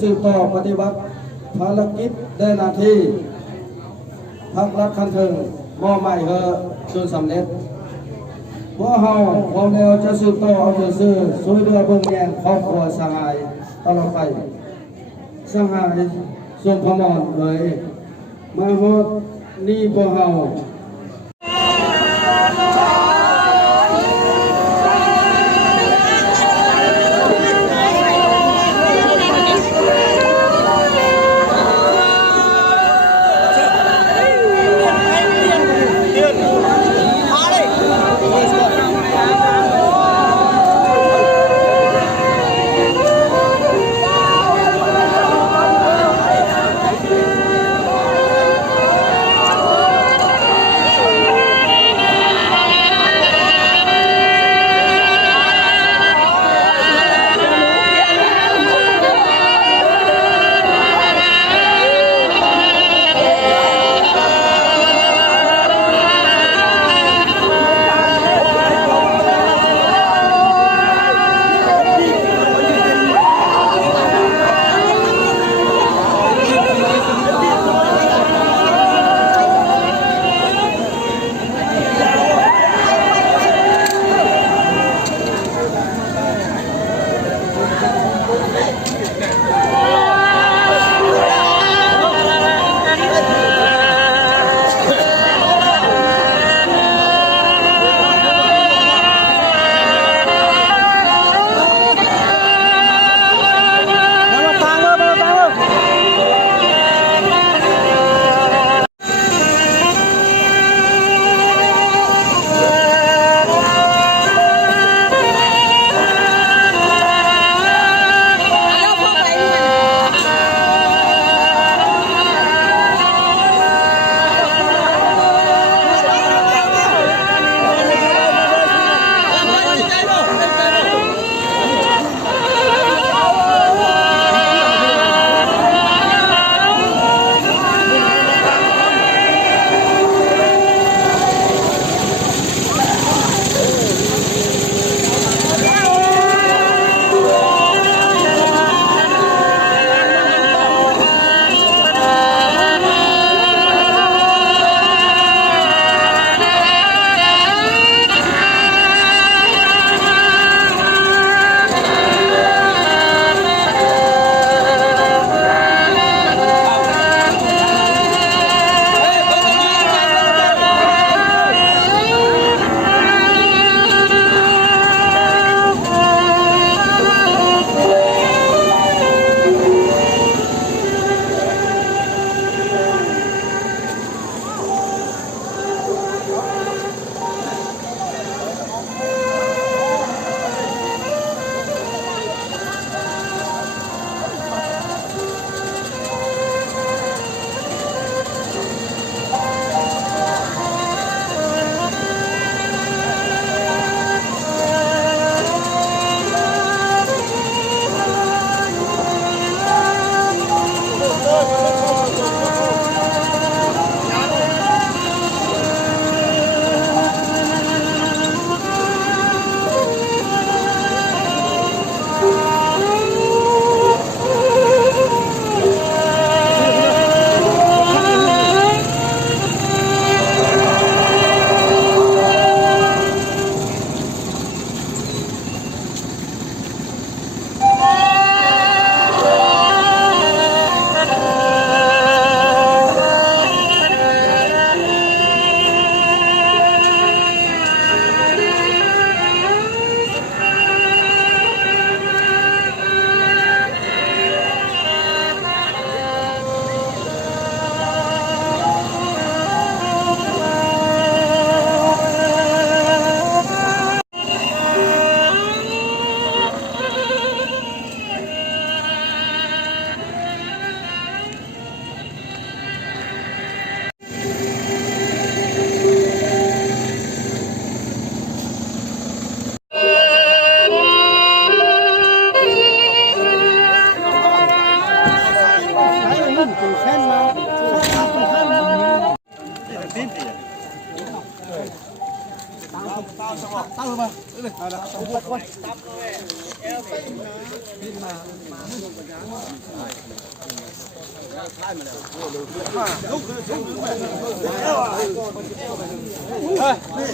สืบต่อปฏิบัติภารกิจได้หน้าที่พักรักคันเทิงมอใหม่เหอจนสำเร็จพวกเราพร้อมแล้วจะสืบต่อเอาใจซื่อช่วยเหลือเบื้องแยงครอบครัวสหายตลอดไปสหายส่วนพมรเลยมาฮอดนี่พวกเรา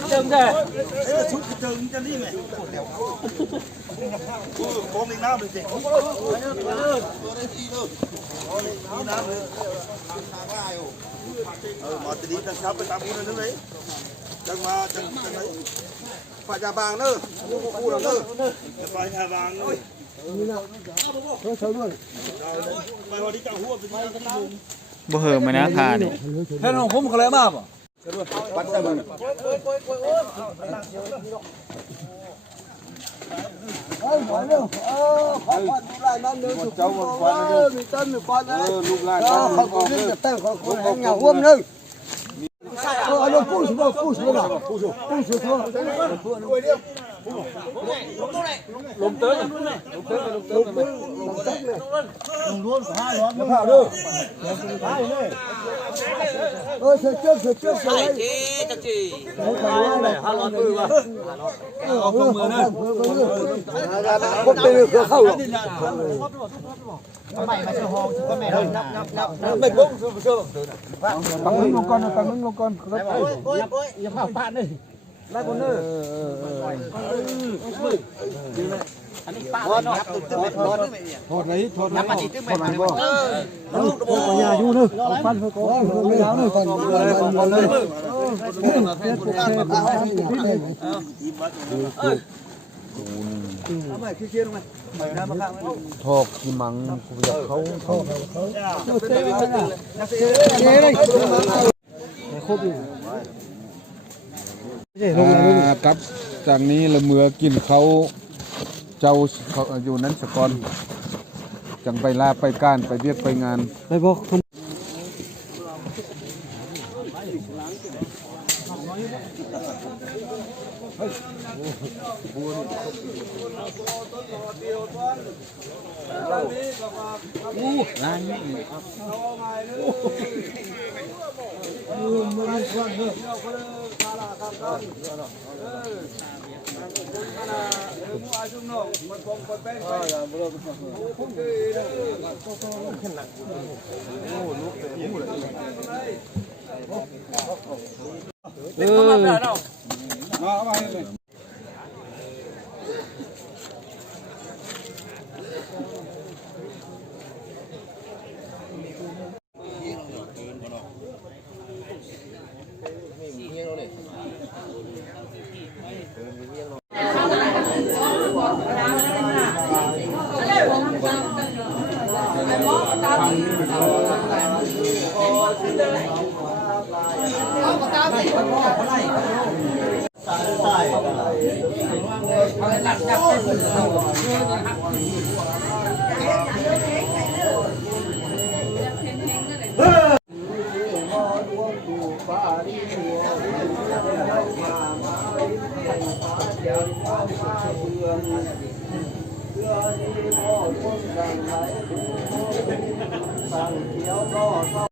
chừng thế chút chừng cho đi mày có mình nào được gì mà từ đi đằng sauไปตามคุณนั่นเลยจังมาจังเลยฝ่ายยาบางเนอะกูเราเนอะฝ่ายยาบางเลยไปวันนี้จังหัวเป็นยังไง บ่เหิมมานะทานี่ เห็นของผมเขาเลยมากป่ะ ปัดใส่มัน cháu một quan nữa mình tân một quan đấy lúc lại không có biết tập tên không nhà huôm nữa nó cú xuống nào cú xuống nào cú xuống thôi lùm tới luôn hai lón nó đâu ơi sửa trước này thế chắc gì này hai lon mưa mà không mưa nữa không tiền được không mày mà sửa hòn con mẹ đâu mày cũng sửa tăng lên một con ôiอย่าเผาปานดิไล่คนเนออันนี้ป้าเนาะถอดđấyถอด น้ำมันอีกตึ้งแม่มันบ่ลูกตัวใหญ่อยู่นึปั้นเพื่อก็ไม่แล้วนึปั้นเลยทอกที่มังกูอยากเขาทอกเขาครับจากนี้ละเมือกินเขาเจ้าอยู่นั้นสกอนจังไปลาไปก้านไปเรียกไปงานไปบอกร้านนี้ สั่งเขียวก็